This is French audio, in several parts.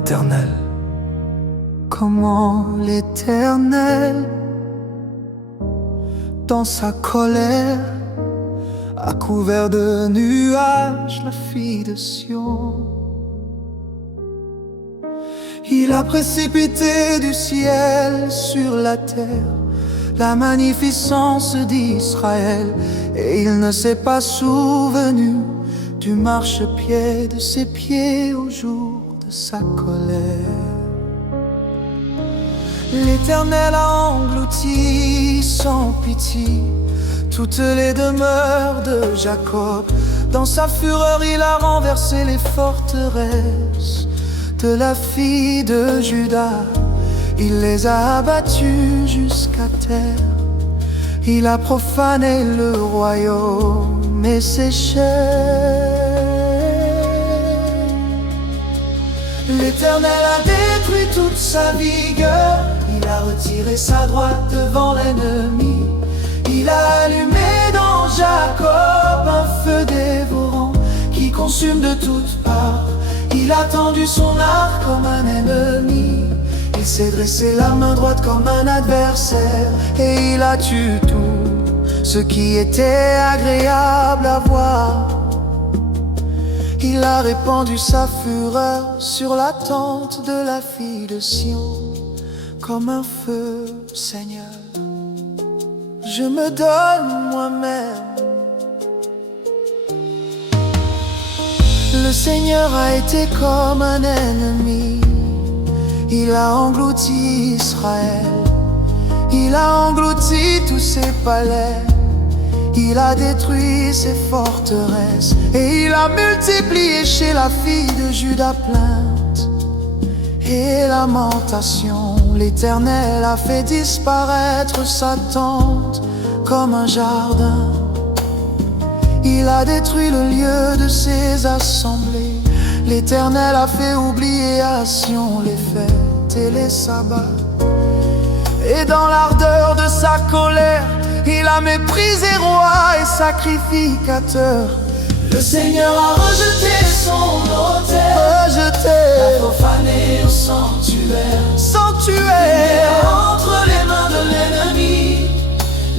l'Éternel. Comment l'Éternel, dans sa colère, a couvert de nuages la fille de Sion. Il a précipité du ciel sur la terre la magnificence d'Israël, et il ne s'est pas souvenu du marchepied de ses pieds au jour de sa colère. L'Éternel a englouti sans pitié toutes les demeures de Jacob. Dans sa fureur, il a renversé les forteresses de la fille de Juda. Il les a abattus jusqu'à terre. Il a profané le royaume et ses chefs. L'Éternel a détruit toute sa vigueur. Il a retiré sa droite devant l'ennemi. Il a allumé dans Jacob un feu dévorant qui consume de toutes parts. Il a tendu son arc comme un ennemi. Il s'est dressé la main droite comme un adversaire, et il a tué tout ce qui était agréable à voir. Il a répandu sa fureur sur la tente de la fille de Sion comme un feu, Seigneur. Je me donne moi-même. Le Seigneur a été comme un ennemi. Il a englouti Israël. Il a englouti tous ses palais. Il a détruit ses forteresses. Et il a multiplié chez la fille de Juda plainte et lamentation. L'Éternel a fait disparaître sa tente comme un jardin. Il a détruit le lieu de ses assemblées. L'Éternel a fait oublier à Sion les fêtes et les sabbats. Et dans l'ardeur de sa colère, il a méprisé roi et sacrificateur. Le Seigneur a rejeté son autel, l'a profané au sanctuaire. Entre les mains de l'ennemi,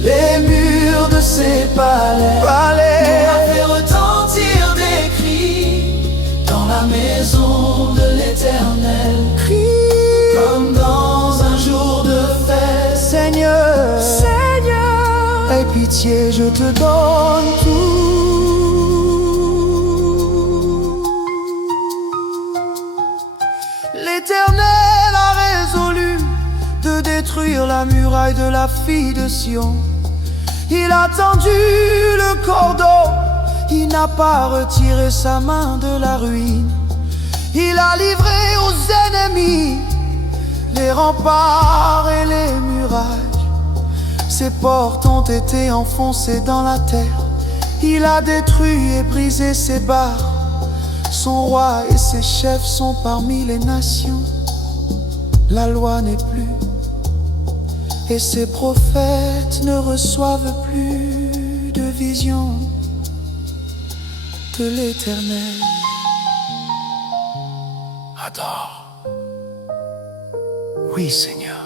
les murs de ses palais. Il a fait retentir des cris dans la maison de l'Éternel, comme dans un jour de fête. Seigneur, aie pitié, je te donne tout. L'Éternel a résolu de détruire la muraille de la fille de Sion. Il a tendu le cordon, il n'a pas retiré sa main de la ruine. Il a livré aux ennemis les remparts et les murailles. Ses portes ont été enfoncées dans la terre. Il a détruit et brisé ses barres. Son roi et ses chefs sont parmi les nations. La loi n'est plus, et ses prophètes ne reçoivent plus de vision de l'Éternel. Adore. Oui, Seigneur.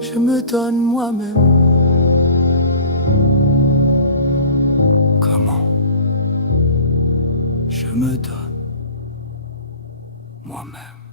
Je me donne moi-même. Comment? Je me donne moi-même.